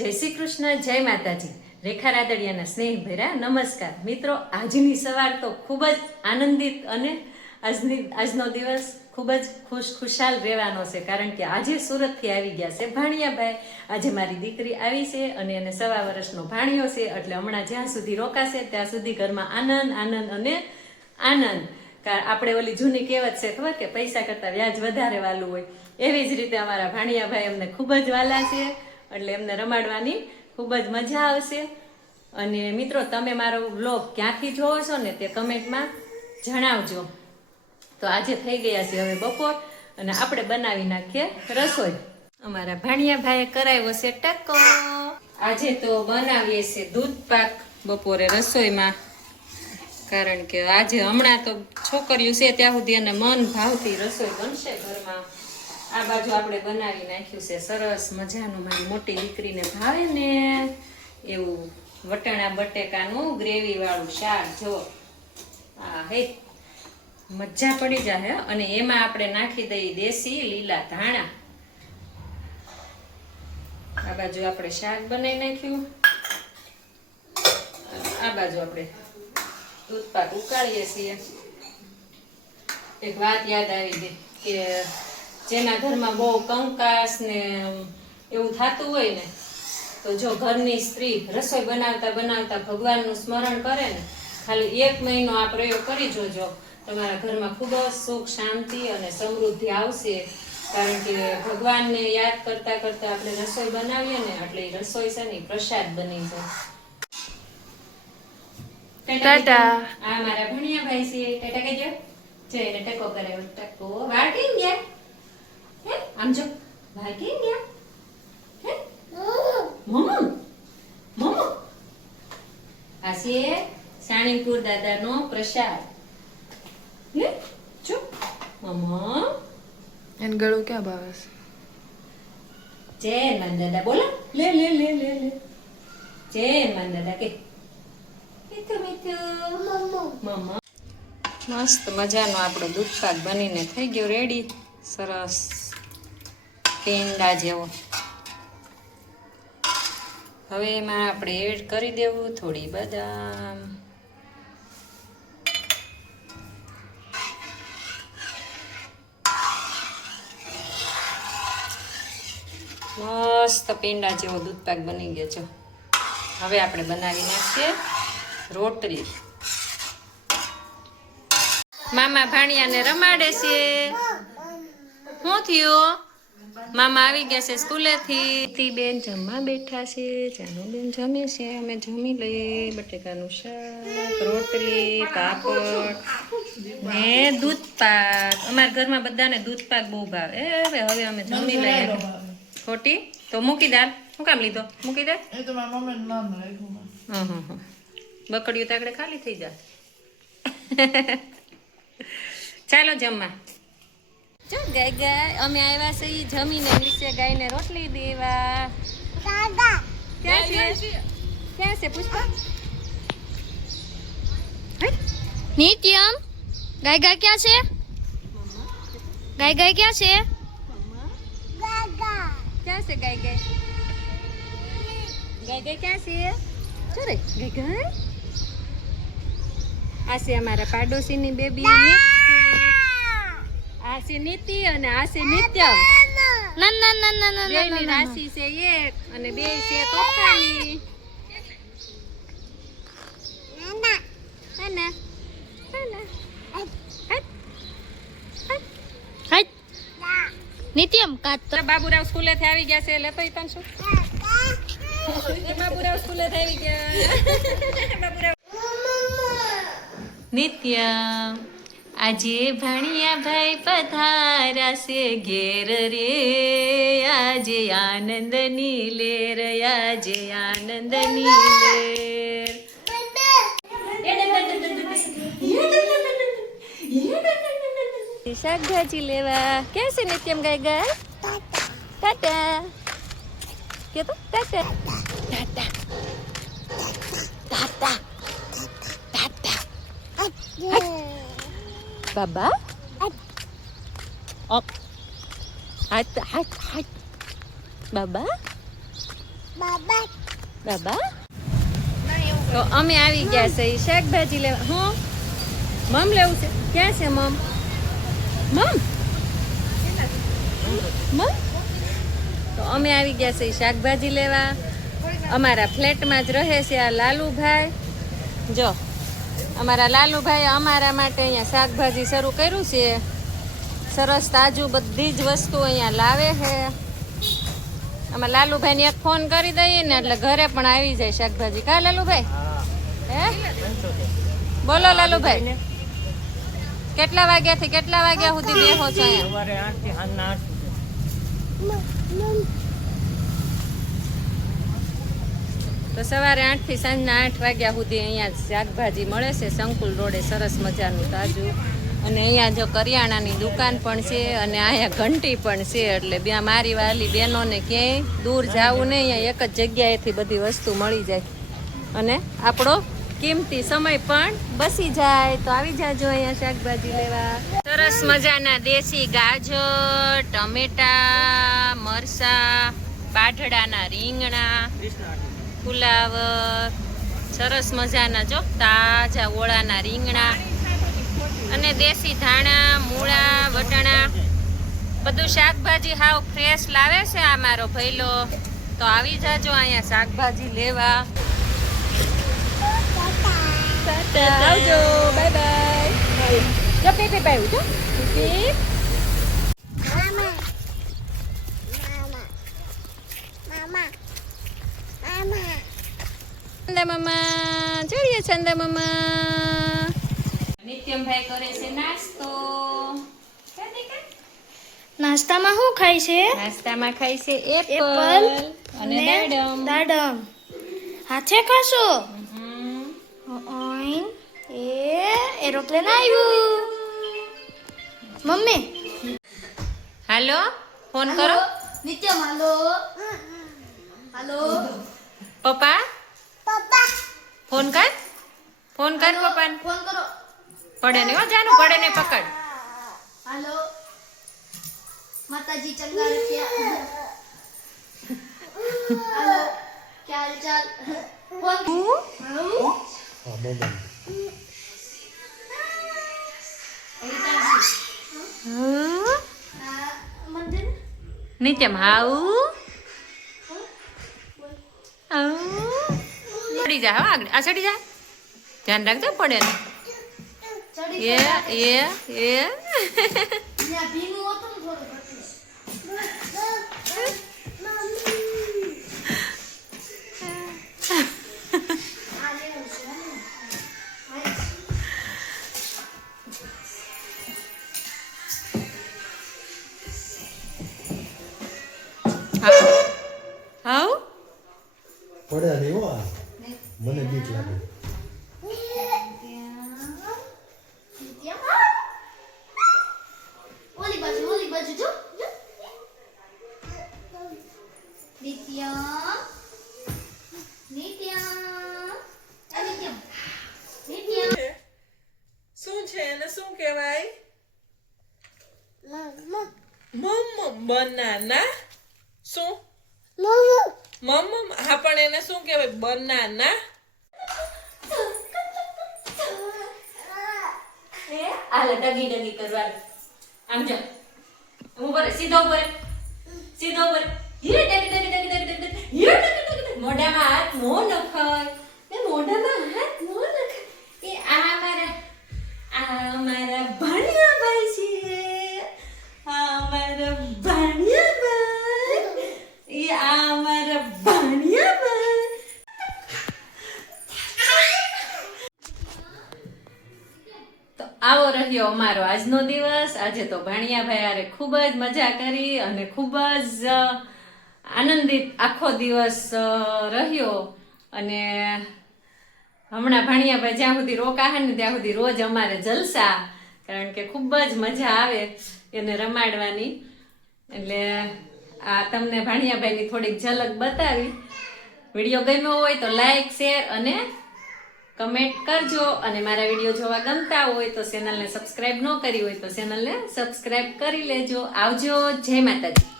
જય શ્રી કૃષ્ણ, જય માતાજી. રેખા રાદડિયાના સ્નેહ ભર્યા નમસ્કાર મિત્રો. આજની સવાર તો ખૂબ જ આનંદિત અને આજનો દિવસ ખૂબ જ ખુશાલ રહેવાનો છે, કારણ કે આજે સુરતથી આવી ગયા છે ભાણિયાભાઈ. આજે મારી દીકરી આવી છે અને એને 1.25 વર્ષનો ભાણિયો છે, એટલે હમણાં જ્યાં સુધી રોકાશે ત્યાં સુધી ઘરમાં આનંદ આનંદ અને આનંદ. આપણે ઓલી જૂની કહેવત છે ખબર, કે પૈસા કરતાં વ્યાજ વધારે વાલું હોય, એવી જ રીતે અમારા ભાણિયાભાઈ અમને ખૂબ જ વાલા છે, એટલે એમને રમાડવાની ખૂબ જ મજા આવશે. અને મિત્રો, તમે મારો વ્લોગ ક્યાંથી જોવો છો ને તે કમેન્ટમાં જણાવજો. તો આજે થઈ ગયા છે હવે બપોર અને આપણે બનાવી નાખીએ રસોઈ. અમારા ભાણિયાભાઈએ કરાવ્યો છે ટકો. આજે તો બનાવીએ છીએ દૂધ પાક બપોરે રસોઈમાં, કારણ કે આજે હમણાં તો છોકરીઓ છે ત્યાં સુધી એને મન ભાવતી રસોઈ બનશે ઘરમાં. આ બાજુ આપણે બનાવી નાખ્યું છે સરસ મજાનું, મારી મોટી દીકરીને ભાવે ને એવું વટાણા બટેકાનું ગ્રેવી વાળું શાક. જો આ હે મજા પડી જાય. અને એમાં આપણે નાખી દઈએ દેશી લીલા ધાણા. આ બાજુ આપણે શાક બનાવી નાખ્યું, આ બાજુ આપણે દૂધ પાક ઉકાળીએ છીએ. એક વાત યાદ આવી ગઈ કે જેના ઘરમાં બહુ કંકાસ ને એવું થતું હોય ને, તો જો ઘરની સ્ત્રી રસોઈ બનાવતા બનાવતા ભગવાનનું સ્મરણ કરે ને, ખાલી 1 મહિનો આ પ્રયોગ કરી જોજો, તમારા ઘરમાં ખૂબ જ સુખ શાંતિ અને સમૃદ્ધિ આવશે. કારણ કે ભગવાનને યાદ કરતા કરતા આપણે રસોઈ બનાવીએ ને, એટલે એ રસોઈ છે ને પ્રસાદ બની જાય. ટાટા. આ મારા ભણિયાભાઈ છે. ટાટા કહેજો. જઈને ટકો કરાવ્યો. ટકો. વાળ કેમ ગયા? હે આમ જો, વાળ કેમ ગયા? હે મમ્મા મમ્મા. આ છે સાણીપુર દાદાનો પ્રસાદ. હે જો મમ્મા. એન ગળું ક્યાં ભાવે છે? જય માન દાદા બોલો. લે લે લે લે લે. જય માન દાદા કે મીઠું મીઠું મમ્મા. મસ્ત મજાનો આપણો દૂધ પાક બનીને થઈ ગયો રેડી, સરસ પેંડા જેવો. હવે એમાં આપણે એડ કરી દેવું થોડી બદામ, મસ્ત પેંડા જેવો દૂધ પાક બની ગયો છે. હવે આપણે બનાવી નાખીએ રોટલી. મામા ભાણિયાને રમાડે છે. શું થયું? મામા આવી ગયા છે સ્કૂલેથી. બેન જમવા બેઠા છે. ચાનો બેન જમે છે, અમે જમી લઈએ. બટેકાનું શાક, રોટલી, પાપડ ને દૂધ પાક. અમારા ઘરમાં બધાને દૂધ પાક બહુ ભાવે. હવે અમે જમી લઈએ. ખોટી તો મૂકી દે. શું કામ લીધો? મૂકી દે. બકડીયું તો આગળ ખાલી થઈ જાય. ચાલો જમવા. જો ગાય ગાય અમે આવ્યા છે જમીને નીચે ગાયને રોટલી દેવા. ક્યાં છે? ક્યાં છે પુષ્પા? નિત્યમ ગાય ગાય ક્યાં છે? ગાય ગાય ક્યાં છે? ક્યાં છે ગાય ગાય? ગાય ગાય ક્યાં છે? ચરે ગાય ગાય. આ છે અમારા પાડોશીની બેબી નીતિ. આ છે નીતિ અને આ છે નિત્યમ. ના ના ના ના ના બેની રાશિ છે 1 અને 2 છે તોફાની. નાના હાય નિત્યમ કાત તો બાબુરાવ સ્કૂલેથી આવી ગયા છે. લેતો ઈ તને શું? બાબુરાવ સ્કૂલેથી આવી ગયા. બાબુરાવ. નિત્યમ આજે ભાણિયાભાઈ પધારા છે ઘેર રે. આજે આનંદની લેર, આજે આનંદની લેર. શાકભાજી લેવા. ક્યાં છે નિત્યમ ગાય ગાય? ટાટા કે તો ટાટા ટાટા ટાટા ટાટા. બાબા હાથ હાથ હાથ. બાબા બાબા તો અમે આવી ગયા છે ઈ શાકભાજી લેવા. હું મમ લેવું છે. ક્યાં છે મમ? મમ મમ તો અમે આવી ગયા છે ઈ શાકભાજી લેવા. અમારા ફ્લેટમાં જ રહે છે આ લાલુભાઈ. જો અમારા લાલુભાઈ અમારા માટે અહીંયા શાકભાજી શરૂ કર્યું છે. સરસ તાજું બધી જ વસ્તુ અહીંયા લાવે છે. આમાં લાલુભાઈને એક ફોન કરી દઈએ ને એટલે ઘરે પણ આવી જાય શાકભાજી. કા લાલુભાઈ? હે બોલો લાલુભાઈ, કેટલા વાગ્યાથી કેટલા વાગ્યા સુધી બેહો છો અહીંયા? તો સવારે 8 થી સાંજના 8 વાગ્યા સુધી અહીંયા શાકભાજી મળે છે સંકુલ રોડે. સરસ મજાનું તાજું. અને અહીંયા જો કરિયાણાની દુકાન પણ છે અને અહીંયા ઘંટી પણ છે. એટલે ત્યાં મારી વાલી બહેનોને ક્યાંય દૂર જવું નહીં, અહીંયા એક જ જગ્યાએથી બધી વસ્તુ મળી જાય અને આપણો કિંમતી સમય પણ બસી જાય. તો આવી જાજો અહીંયા શાકભાજી લેવા. સરસ મજાના દેશી ગાજર, ટમેટા, મરસા, બાઢડાના રીંગણા, ફુલાવર, સરસ મજાના જો તાજા ઓળાના રીંગણા અને દેશી ધાણા, મૂળા, વટાણા, બધું શાકભાજી હાવ ફ્રેશ લાવે છે આ મારો ભઈલો. તો આવી જાજો અહીંયા શાકભાજી લેવા. આવજો, બાય બાય. જો પીપી પાયું જો પીપી. ચંદા મામા ચડીએ. ચંદા મામા નિત્યમભાઈ કરે છે નાસ્તો. નાસ્તામાં શું ખાય છે? નાસ્તામાં ખાય છે એપલ એપલ અને દાડમ. હાથે ખાશો? એરોપ્લેન આવ્યું. મમ્મી હાલો ફોન કરો. નિત્યમ હાલો. હાલો પપ્પા ફોન કર. ફોન કર પપ્પાને. ફોન કરો. પડે નહીં હો, જાનું પડે નહીં, પકડ. હાલો માતાજી ચંગા રખ્યા. હાલો क्या हाल चाल? નિત્યમ હાઉ ચડી જા. હા આ ચડી જા, ધ્યાન રાખજો પડે ને. એ ભીનું હતું ને થોડું. હાઉ પડ્યા નહીં હો આ. મને બીક લાગે. ઓલી બાજુ જો. નિત્યમ શું છે એને શું કહેવાય? મમ બનાના. શું મમ? હા પણ એને શું કહેવાય? બનાના. આલે ડગી ડગી કરવાનું. આમ જો હું પર સીધો ઉપર હીરે ડગી ડગી ડગી ડગી ડગી હીરે ડગી ડગી. મોઢામાં હાથ નો નખાય. મોઢામાં હાથ નો નખાય. એ આ મારા ભાણિયાભાઈ છે. આ મારા ભાણિયાભાઈ. એ આ મારા ભાણિયાભાઈ. તો આવો રહ્યો અમારો આજનો દિવસ. આજે તો ભાણિયાભાઈ હારે ખૂબ જ મજા કરી અને ખૂબ જ આનંદિત આખો દિવસ રહ્યો. અને હમણાં ભાણિયાભાઈ જ્યાં સુધી રોકાશે ને ત્યાં સુધી રોજ અમારે જલસા, કારણ કે ખૂબ જ મજા આવે એને રમાડવાની. એટલે આ તમને ભાણિયાભાઈની થોડીક ઝલક બતાવી. વિડીયો ગમ્યો હોય તો લાઈક, શેર અને કમેન્ટ કરજો. અને મારા વિડીયો જોવા ગમતા હોય તો ચેનલને સબસ્ક્રાઈબ ન કરી હોય તો ચેનલને સબસ્ક્રાઈબ કરી લેજો. આવજો. જય માતાજી.